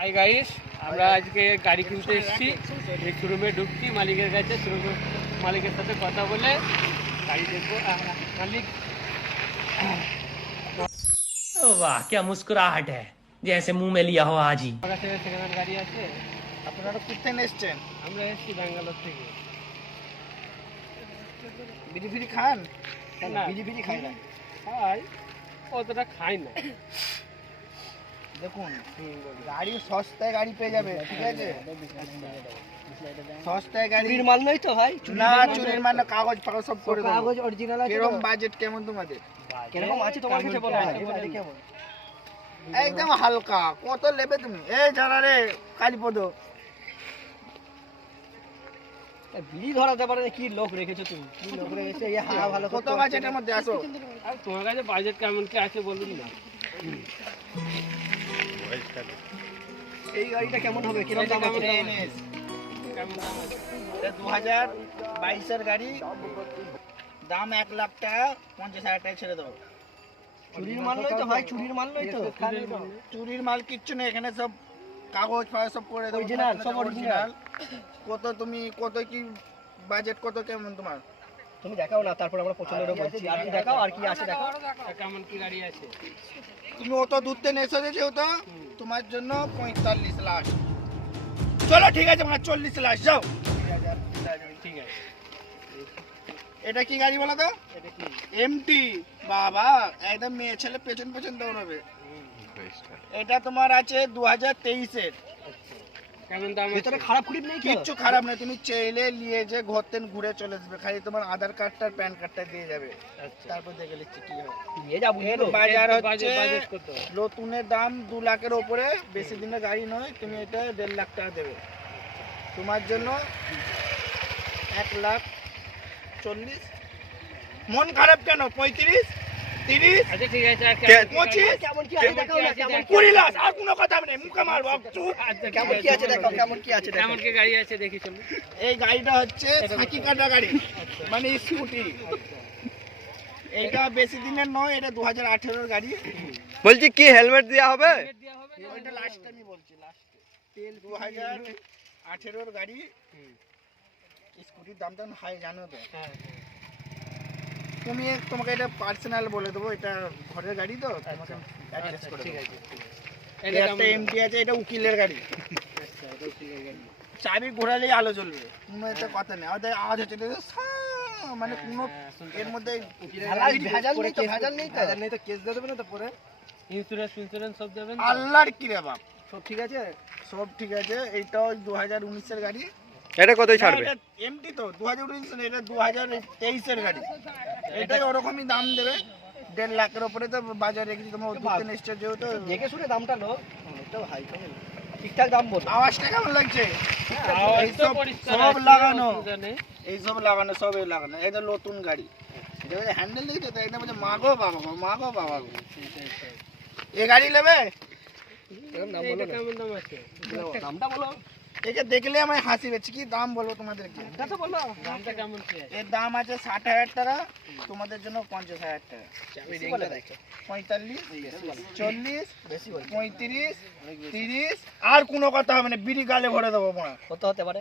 Hi guys, আমরা আজকে গাড়ি কিনতে এসেছি। এই শোরুমে ঢুকছি, মালিকের কাছে মালিকের সাথে কথা বলে গাড়ি দেখবো। মালিক, वाह क्या मुस्कुराहट है, जैसे मुंह में लिया हो आज ही। আমার কাছে সেকেন্ড হ্যান্ড গাড়ি আছে। আপনারা কোথায় এসেছেন? আমরা এসেছি ব্যাঙ্গালোর থেকে। বিড়ি ফিড়ি খান? না, বিড়ি ফিড়ি খাই না। খাই, অতটা খাই না। দেখুন, গাড়ি সস্তায় গাড়ি পেয়ে যাবে, ঠিক আছে? সস্তায় গাড়ি। চুরির মাল নয় তো ভাই? না, চুরির মানে কাগজ ফাগজ সব করে দেবো। কাগজ অরিজিনাল আছে। কিরকম বাজেট কেমন তোমাদের? কিরকম আছে তোমার কাছে বলো ভাই? কেমন? একদম হালকা। কত নেবে তুমি? এই যারা রে কালীপদ, বিড়ি ধরাতে পারে কি লোক রেখেছো তুমি? কি লোক রেখেছো? এই হাওয়া ভালো কত বাজেটের মধ্যে আসো? আর তোমার কাছে বাজেট কেমন কি আছে বলুন না। এই গাড়িটা কেমন হবে? কিরকম দাম আছে? NS কেমন দাম আছে? 2022 এর গাড়ি, দাম 1 লাখ টাকা, 50,000 টাকা ছেড়ে দেবো। চুরির মাল নয় তো ভাই? চুরির মাল নয় তো? চুরির মাল কিচ্ছু নেই এখানে, সব কাগজ ফাগজ সব করে দেবো। Original, সব original। কত তুমি কত কি বাজেট কত কেমন তোমার? তুমি দেখাও না, তারপর আমরা পছন্দ করে বলছি। আর কি দেখাও, আর কি আছে দেখাও। কেমন কি গাড়ি আছে? তুমি অত দূর থেকে এসে যেহেতু তোমার জন্য 45 লাখ। চলো ঠিক আছে, মানে 40 লাখ যাও। ঠিক আছে। এটা কি গাড়ি বলো তো? এটা কি? এমটি। বাবা, একদম মেয়ে ছেলে পেছন পেছন দৌড়াবে। এটা তোমার আছে 2023 এর। কেমন দাম আছে? ভেতরে খারাপ খুঁড়ি নেই তো? কিচ্ছু খারাপ নেই, তুমি চাইলে নিয়ে যে ঘরতেন ঘুরে চলে আসবে, খালি তোমার আধার কার্ডটা প্যান কার্ডটা দিয়ে যাবে, আচ্ছা। তারপর দেখে নিচ্ছি কি হয়। নিয়ে যাবো এর বাজার হচ্ছে বাজেট কত? নতুনের দাম 2 লাখের ওপরে, বেশি দিনের গাড়ি নয়, তুমি এটা 1.5 লাখ টাকা দেবে। তোমার জন্য 1,40,000। মন খারাপ কেন? 35, 30, আচ্ছা ঠিক আছে। আর 25, কেমন কি আছে দেখাও না? কেমন 20 লাখ। আর কোনো কথা নেই, মুখে মারবো চুপ। আচ্ছা, কেমন কি আছে দেখাও, কেমন কি আছে দেখাও। কেমন কি গাড়ি আছে দেখি চলুন। এই গাড়িটা হচ্ছে সাকি কাটা গাড়ি, মানে স্কুটি। এইটা বেশি দিনের নয়, এটা 2018 গাড়ি। বলছি কি হেলমেট দেওয়া হবে? দেওয়া হবে না? ওইটা লাস্ট আমি বলছি, লাস্টে। 2018 গাড়ি। স্কুটির দাম তো হাই, জানো তো। হ্যাঁ, তোমাকে এটা পার্সোনাল বলে দেবো, এটা ঘরের গাড়ি তো, তোমাকে অ্যাডজাস্ট করে ঠিক দেবো। আছে। এটা একটা এমটি আছে, এটা উকিলের গাড়ি। আচ্ছা, এটা উকিলের গাড়ি। চাবি ঘোরালেই আলো জ্বলবে, কোনো একটা কথা নেই। আমাদের আওয়াজ হচ্ছে এটা মানে কোনো এর মধ্যে ভেজাল নেই তো? ভেজাল নেই তো? ভেজাল নেই তো কেস দিয়ে দেবে না তো পরে? ইন্স্যুরেন্স সব দেবেন তো? আল্লাহর কি রে বাপ, সব ঠিক আছে? সব ঠিক আছে। এইটাও 2019 এর গাড়ি। এটা কতই ছাড়বে? এমটি তো 2019, এটা 2023 এর গাড়ি। এটাই ওরকমই দাম দেবে, 1.5 লাখের উপরে তো বাজারে রেখেছি। তোমার উদ্যোগ নিশ্চয় যেহেতু দেখে শুনে দামটা লো, অনেকটাও হাই কমে। ঠিকঠাক দাম বল। আওয়াজটা কেমন লাগছে? আওয়াজ তো এইসব পরিষ্কার সব আছে, লাগানো, অসুবিধা নেই। এইসব লাগানো, সব এই লাগানো। এটা নতুন গাড়ি, এটা হ্যান্ডেল দেখেছো তো? এটা বলছে মাগো বাবা গো, মাগো বাবা গো। এই গাড়ি নেবে? দাম এইটা বলো না। কেমন দাম আছে? দামটা বলো। একে দেখলে আমার হাসি পেয়েছে। কি দাম বলবো তোমাদেরকে? এটা তো বলো। দামটা কেমন কি আছে? এর দাম আছে 60,000 টাকা, তোমাদের জন্য 50,000 টাকা। বেশি বলে দেখো। 45, 40, বেশি বলে। 35, 30, আর কোনো কথা হবে না, বিড়ি গালে ভরে দেবো মা। কত হতে পারে?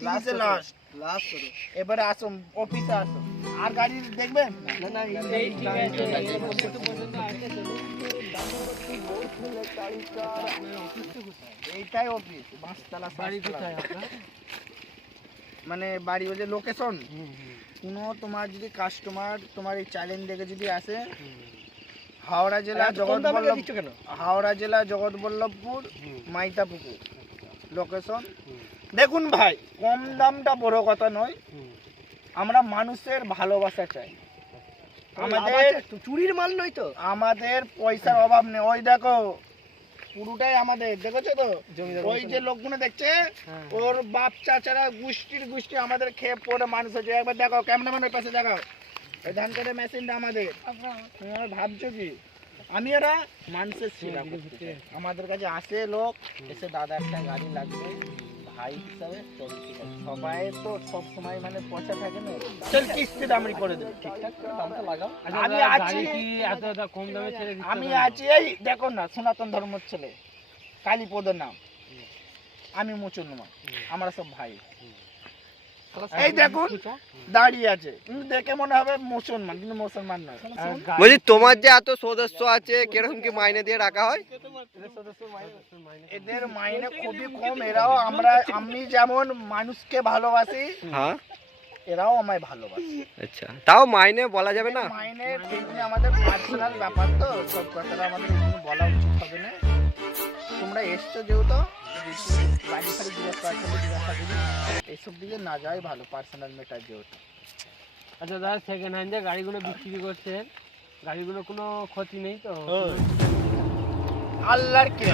30 লাস্ট। লাস্ট কত? এবারে আসো অফিসে আসো, আর গাড়ি দেখবেন? না না এই ঠিক আছে, এই পর্যন্ত আছে চলুন। এইটাই অফিস, 5 তলা। বাড়ি কোথায় আপনার? মানে বাড়ি ওই যে লোকেশন, কোনো তোমার যদি কাস্টমার তোমার এই চ্যালেঞ্জ দেখে যদি আসে, হাওড়া জেলা জগৎবল্লভপুর, মাইতাপুকুর লোকেশন। দেখুন ভাই, কম দামটা বড় কথা নয়, আমরা মানুষের ভালোবাসা চাই। আমাদের চুরির মাল নয় তো? আমাদের পয়সার অভাব নেই। ওই দেখো, পুরোটাই আমাদের, দেখেছো তো? ওই যে লোকগুলো দেখছে, ওর বাপ চাচারা গোষ্ঠী আমাদের খেয়ে পড়ে মানুষ হচ্ছে। একবার দেখো, ক্যামেরাম্যানের পাশে দেখাও, ওই ধান কাটার মেশিনটা আমাদের। তোমরা ভাবছো কি আমি এরা মানুষের সেবা করতে চাই। আমাদের কাছে আসে লোক, এসে দাদা একটা গাড়ি লাগবে, ভাই হিসাবে চল ঠিক আছে। সবাই তো সব সময় মানে পয়সা থাকে না, চল কিস্তিতে আমি করে দেবো, ঠিকঠাক করে দামটা লাগাও। আমি আছি, এত কম দামে ছেড়ে দিতে আমি হবে না? আছি। এই দেখো না, সনাতন ধর্মের ছেলে, কালীপদর নাম, আমি মুসলমান, আমরা সব ভাই। এই দেখুন দাঁড়িয়ে আছে, কিন্তু দেখে মনে হবে মুসলমান, কিন্তু মুসলমান নয়। বলছি তোমার যে এত সদস্য আছে কিরকম কি মাইনে দিয়ে রাখা হয়? এদের মাইনে খুবই কম। এরাও আমি যেমন মানুষকে ভালোবাসি, হ্যাঁ এরাও আমায় ভালোবাসে। আচ্ছা, তাও মাইনে বলা যাবে না? মাইনে ঠিক নেই, আমাদের পার্সোনাল ব্যাপার, তো সব কথাটা আমাদের এখানে বলা উচিত হবে না। তোমরা এসছো যেহেতু গাড়ি ফাড়ি জিজ্ঞাসা এইসব দিকে না যাওয়াই ভালো, পার্সোনাল ম্যাটার যেহেতু। আচ্ছা দাদা, সেকেন্ড হ্যান্ড যে গাড়িগুলো বিক্রি করছেন, গাড়িগুলো কোনো ক্ষতি নেই তো? আল্লাহর কে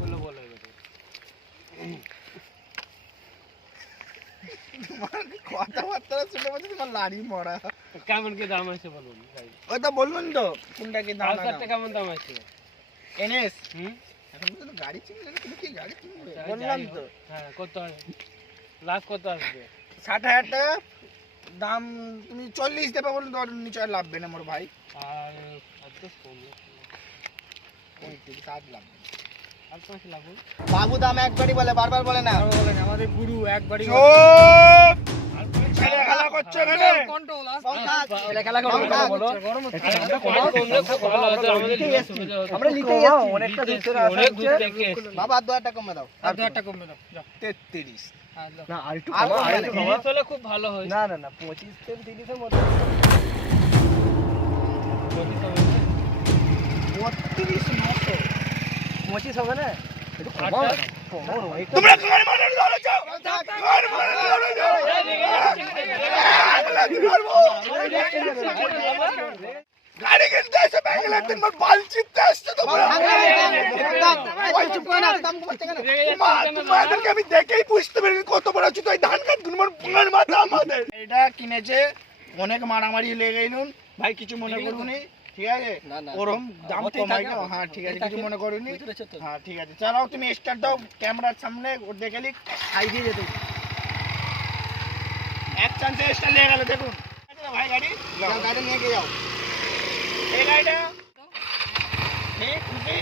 বলো বলো এবারে। কথাবার্তা শুনে বলছি তোমার লাড়ি মরা। কেমন কি দাম আছে বলুন গাড়ি? ওই তো বলবেন তো কোনটা কি দাম। পালসারটা কেমন দাম আছে? এনএস হুম, এখন তো গাড়ি চিনলে না, তুমি কি গাড়ি কিনবে? যাই বললাম হোক। তো হ্যাঁ, কত আসবে? লাখ কত আসবে? 60,000 টাকা দাম। তুমি 40 দেবে বলুন, তো নিচে আর লাভবে না মোর ভাই। আর আর তো কম লাগবে। 35 লাগবে। আর তো আছে লাভ। বাবু দাম একবারই বলে, বারবার বলে না। বলেন আমাদের গুরু একবারই চুপ! ছেলে খেলা করছো এখানে? ছেলে খেলা করো, বলো। আমরা লিখে এসেছি। অনেকটা দূর থেকে অনেক আসা দূর হচ্ছে। থেকে এসেছি। বাবা আর 2 টাকা কমে দাও। আর 2 টাকা কমে দাও। যাও। 33। না আর একটু আর কমাও, কমাও, আর একটু কমাও। 30 হলে খুব ভালো হয়। না না না 25 থেকে 30 এর মধ্যে। 32,900 25 হবে না? একটু কমাও না। কমাও না, একটু। তোমরা কার মানে ধরে যাও? কার মানে ধরে যাও? গাড়ি কিনতে এসে ব্যাঙ্গালোর একদিন মোর বাল চিপতে আসছে তোমরা। তোমাদেরকে আমি দেখেই বুঝতে পেরেছি কত বড় আছো। তুই ধান কাট মোর পুঙ্গার মাথা আমাদের। এটা কিনেছে, অনেক মারামারি লেগে গেলুন ভাই, কিছু মনে করুনি, ঠিক আছে? না, না। ওরম দাম আমারটাই কমাই থাকে, দাও। হ্যাঁ ঠিক আছে, কিছু মনে করুনি। বুঝতে পেরেছো তো? হ্যাঁ ঠিক আছে, চালাও তুমি স্টার্ট দাও। ক্যামেরার সামনে ওর দেখে লিখ হাই দিয়ে যেতে। এক চান্সে স্টার্ট লেগে গেল, দেখুন। আচ্ছা ভাই গাড়ি যাও, গাড়ি নিয়ে গিয়ে যাও। এই গাড়িটা ঠিক খুশি,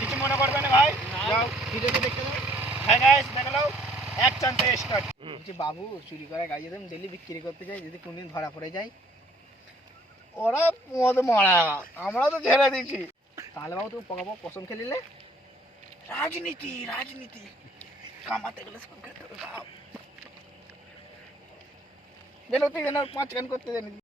কিছু মনে করবে না ভাই, যাও। ভিডিওতে দেখতে দাও। হ্যাঁ গাইস দেখে নাও, এক চান্সে স্টার্ট। বলছি বাবু চুরি করা গাড়ি যদি ডেলি বিক্রি করতে যাই, যদি কোনদিন ধরা পড়ে যায়, ওরা মদ মারা, আমরা তো ছেড়ে দিচ্ছি। তাহলে বাবু তুমি পকাবো কসম খেলিলে। রাজনীতি রাজনীতি কামাতে গেলে সব খেতে হবে। যেন তুই যেন 5 গান করতে জানি।